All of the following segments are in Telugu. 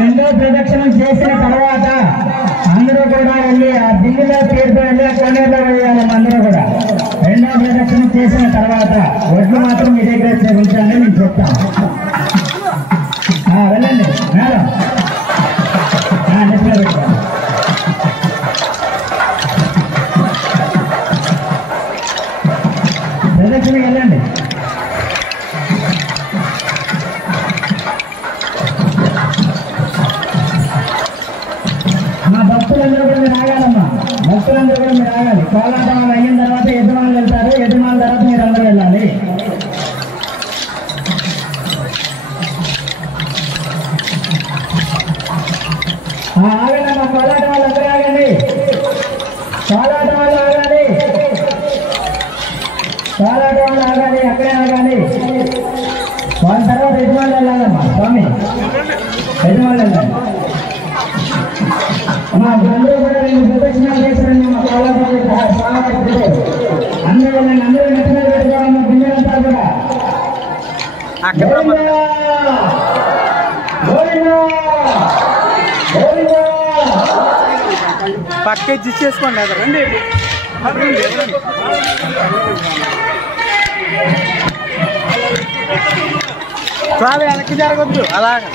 రెండో ప్రదక్షిణం చేసిన తర్వాత అందరూ కూడా వెళ్ళి ఆ బిల్లులో తీర్పు వెళ్ళి ఆ కోనేరులో వేయాలి. అందరూ కూడా రెండో ప్రదక్షిణం చేసిన తర్వాత ఒడ్లు మాత్రం మీ దగ్గర ఉంచండి, నేను చెప్తాను. వెళ్ళండి మేడం, నిజమే పెట్టుకోండి. ప్రదక్షిణకి వెళ్ళండి. భక్తులందరూ కూడా మీరు ఆగాలమ్మా, భక్తులందరూ కూడా మీరు ఆగాలి. కోలాటం వాళ్ళు అయిన తర్వాత యజమానులు వెళ్తారు, యజమానుల తర్వాత మీరు అందరూ వెళ్ళాలి. ఆగండి అమ్మా, కోలాటం వాళ్ళు అందరూ ఆగండి, కోలాటం వాళ్ళు ఆగాలి, కోలాటం వాళ్ళు ఆగాలి, అక్కడే ఆగాలి. వాళ్ళ తర్వాత యజమానులు వెళ్ళాలమ్మా, స్వామి యజమానులు వెళ్ళాలి. అందరూ కూడా రెండు ప్రదక్షిణాలు చేశారండి. మా కోలాటం అందరూ వెళ్ళండి, అందరూ నెత్తి మీద పెట్టుకోవాలమ్మా, బిందెలంతా కూడా. పక్కే చేసుకోండి. అది రండి, చాలా వెనక్కి జరగద్దు అలాగా.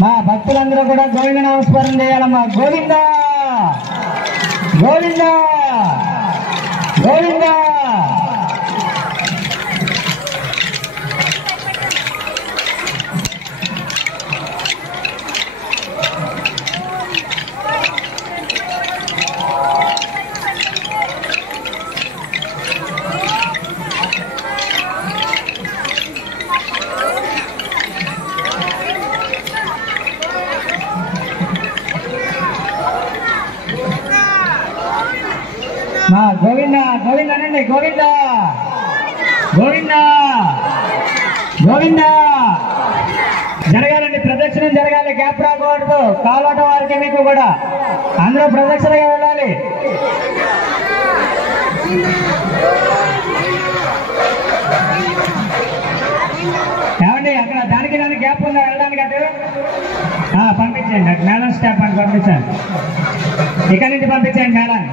మా భక్తులందరూ కూడా గోవింద నామస్మరణ చేయాలమ్మా. గోవింద గోవింద గోవింద. గోవింద గోవింద అనండి. గోవింద గోవింద గోవింద. జరగాలండి, ప్రదక్షిణం జరగాలి, గ్యాప్ రాకూడదు. కాలాటం వారికి మీకు కూడా అందరూ ప్రదక్షిణగా వెళ్ళాలి. ఏమండి అక్కడ దానికి గ్యాప్ ఉందా వెళ్ళడానికి? అటు పంపించండి, అటు మేళం స్టాప్ అని పంపించండి. ఇక్కడి నుంచి పంపించండి మేళాన్ని.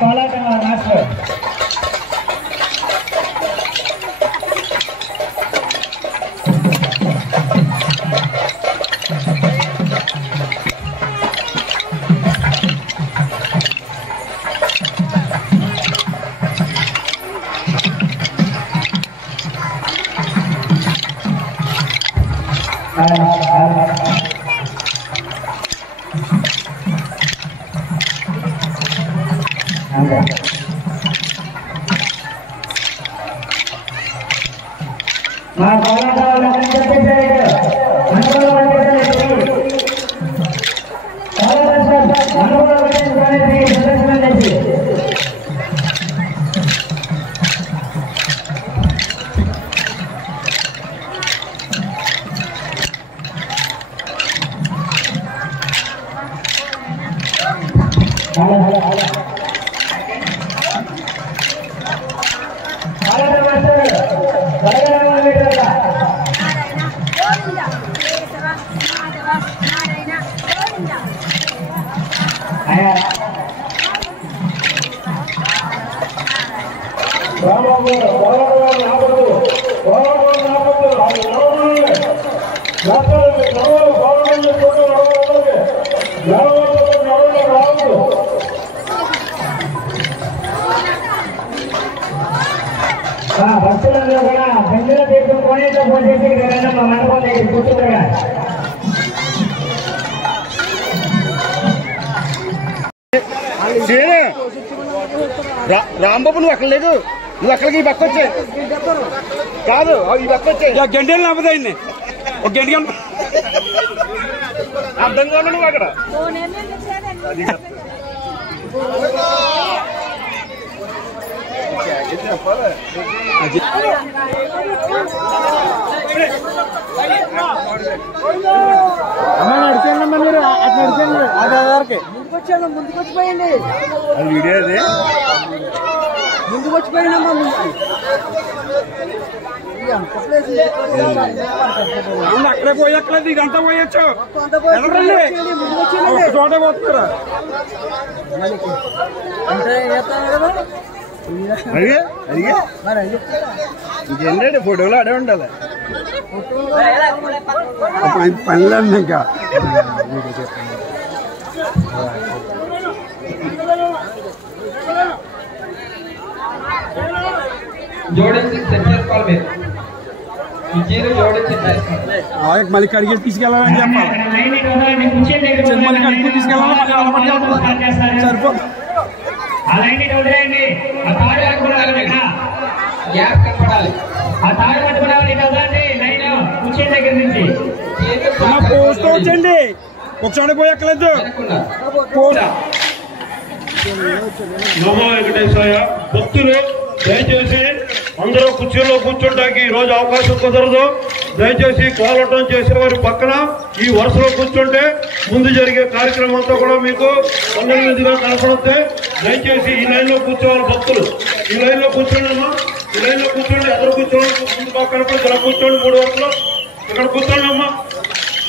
కోలాటం మాస్టర్ మా కోలాటాలు భక్తులందరూ కూడా బంధువుల తీర్థం కోనేతో పోసేసి మా మండపం దగ్గర కూర్చుంటారు. రాంబాబు నువ్వు అక్కడ లేదు, నువ్వు అక్కడికి ఈ పక్క వచ్చే కాదు ఈ పక్క వచ్చే గంటలు నమ్మదాన్ని ఒక గంట అర్థం కాదు నువ్వు అక్కడ చెప్పాలి. నడిచానమ్మా మీరు అట్లా నడిచాను ఆధార్కి ముందుకు వచ్చిపోయింది అది వీడియో అది ముందుకు వచ్చిపోయిందమ్మా అక్కడే పోయక్కలేదు ఇదంతా పోయొచ్చు చోట పోతున్నారా ఇంకేంటండి ఫోటోలు ఆడే ఉండాలి పనులన్నీ ఇంకా జోడించి సెట్ చేసుకోవాలి మీరు విజయను జోడించి మళ్ళీ కడిగి తీసుకెళ్ళాలని చెప్పాలి మళ్ళీ కడిగి తీసుకెళ్ళాలి సరిపోతుంది గ్యాప్ కనపడాలి ఆ తాడు పట్టుకోవడానికి లైన్ కూర్చే దగ్గర నుంచి పోస్ట్ వచ్చండి ఒకసారి పోయక్కలేదు నమో వెంకటేశ్వరయ్య. భక్తులు దయచేసి అందరూ కుర్చీలో కూర్చోడానికి ఈ రోజు అవకాశం కుదరదు. దయచేసి కోలాటం చేసేవారి పక్కన ఈ వరుసలో కూర్చుంటే ముందు జరిగే కార్యక్రమం అంతా కూడా మీకు కొండగా కనపడుతుంది. దయచేసి ఈ లైన్ లో కూర్చోవాలి భక్తులు. ఈ లైన్ లో కూర్చోండి, ఈ లైన్ లో కూర్చోండి, ఎదురు కూర్చోండి, ముందు కనపడుతుంది ఇలా కూర్చోండి, 3 వరుసలో ఇక్కడ కూర్చోండి అమ్మా.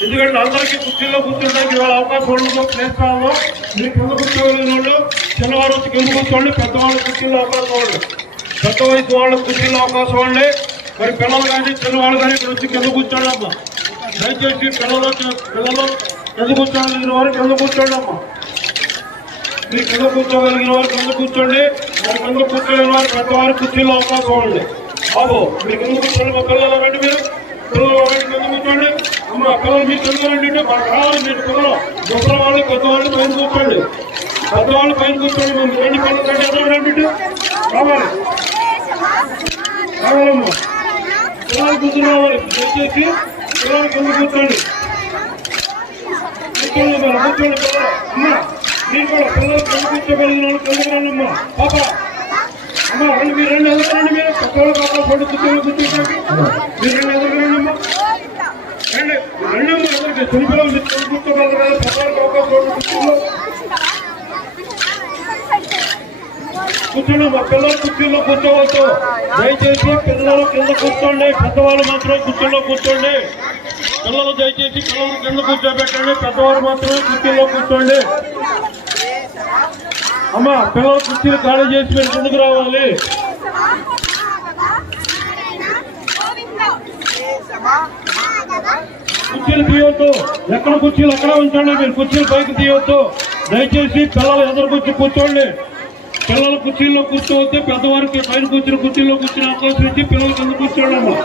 ఎందుకంటే అందరికీ కుర్చీలో కూర్చోడానికి ఇవాళ అవకాశం ఉండదు, ప్లేస్ కావాలి. మీరు కింద కూర్చోగలిగిన వాళ్ళు చిన్నవారు వచ్చి కింద కూర్చోండి, పెద్దవాళ్ళు కుర్చీలో అవకాశం వాళ్ళు, పెద్ద వయసు వాళ్ళ కుర్చీలో అవకాశం వాళ్ళే. మరి పిల్లలు కానీ చిన్నవాళ్ళు కానీ ఇక్కడ వచ్చి కింద కూర్చోండి అమ్మా. దయచేసి పిల్లలు కింద కూర్చోగలిగిన వారు కింద కూర్చోండి అమ్మా. మీరు కింద కూర్చోగలిగిన వారు కింద కూర్చోండి, మరి కింద కూర్చోలేని వారు పెద్దవారి కుర్చీలో అవకాశం వాళ్ళే. బాబు మీరు కింద కూర్చోండి, మా పిల్లలు రండి, మీరు పిల్లలు రండి, కింద కూర్చోండి అమ్మ. పిల్లలు మీరు కింద రండి, మాకు కావాలి మీరు పిల్లలు. ముసలి వాళ్ళు పెద్దవాళ్ళు పైన కూర్చోండి, పెద్దవాళ్ళు పైన కూర్చోండి. మేము రండి, పిల్లలు రండి, ఎదురు రండి, కావాలి కావాలమ్మా. పిల్లలు కూర్చున్నావాలి, దయచేసి పిల్లలు కింద కూర్చోండి, కూర్చోండి మరి కూర్చోండి పిల్లలు. అమ్మా మీరు కూడా పిల్లలు కింద కూర్చోగలిగిన వాళ్ళు కిందకి రండి అమ్మా. పాప అమ్మా రండి, మీరు రండి, ఎదురురండి, మీరు పెద్దవాళ్ళు పాప చూడండి, కూర్చొని కూర్చోండి, మీరు రండి, ఎదురురండి అమ్మా. రండి రండి అమ్మా, ఎదురుకి చిన్న పిల్లలు మీరు కింద కూర్చోగలరు కదా, పెద్దవాళ్ళకి అవకాశం చూడండి, కూర్చోండి మా పిల్లలు కుర్చీలో కూర్చోవచ్చు. దయచేసి పిల్లలు కింద కూర్చోండి, పెద్దవాళ్ళు మాత్రం కుర్చీలో కూర్చోండి. పిల్లలు దయచేసి పిల్లలు కింద కూర్చోబెట్టండి, పెద్దవాళ్ళు మాత్రమే కుర్చీలో కూర్చోండి. అమ్మ పిల్లలు కుర్చీలు ఖాళీ చేసి మీరు ముందుకు రావాలి. కుర్చీలు తీయొద్దు, ఎక్కడ కుర్చీలు అక్కడ ఉంచండి. మీరు కుర్చీలు పైకి తీయొద్దు. దయచేసి పిల్లలు ఎదురుకొచ్చి కూర్చోండి. పిల్లలు కుర్చీల్లో కూర్చోవద్దు. పెద్దవారికి పైన కూర్చుని కుర్చీల్లో కూర్చుని అవకాశం ఇచ్చి పిల్లలు కింద కూర్చోండి.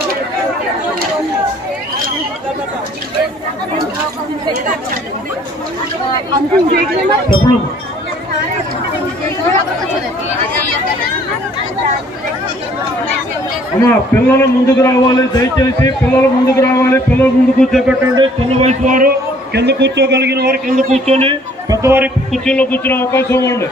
చెప్పండి అమ్మా, పిల్లలు ముందుకు రావాలి. దయచేసి పిల్లలు ముందుకు రావాలి. పిల్లలు ముందు కూర్చోబెట్టండి. చిన్న వయసు వారు కింద కూర్చోగలిగిన వారు కింద కూర్చొని పెద్దవారి కుర్చీల్లో కూర్చునే అవకాశం ఇవ్వండి.